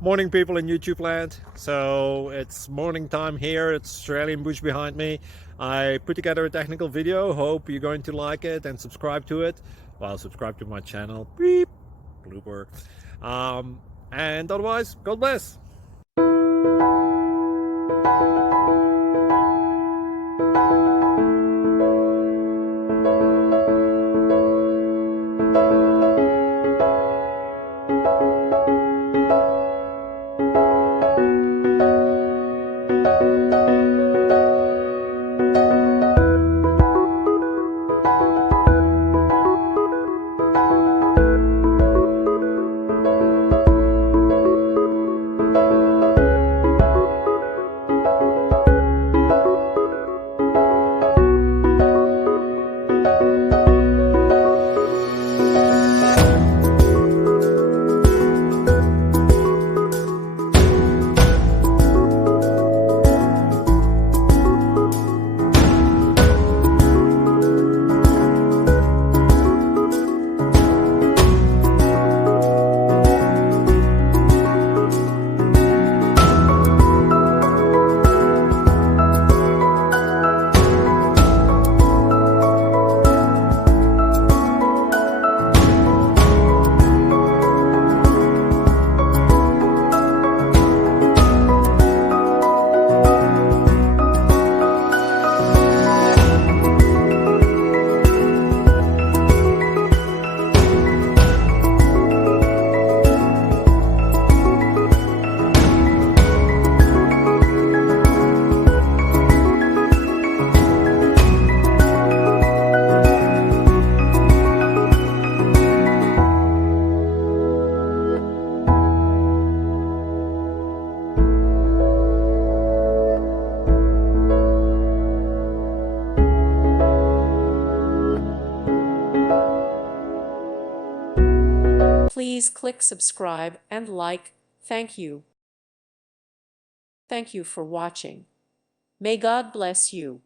Morning people in YouTube land. So it's morning time here. It's Australian bush behind me. I put together a technical video. Hope you're going to like it and subscribe to it. Well, subscribe to my channel. Beep. Blooper. And otherwise, God bless. Please click subscribe and like. Thank you. Thank you for watching. May God bless you.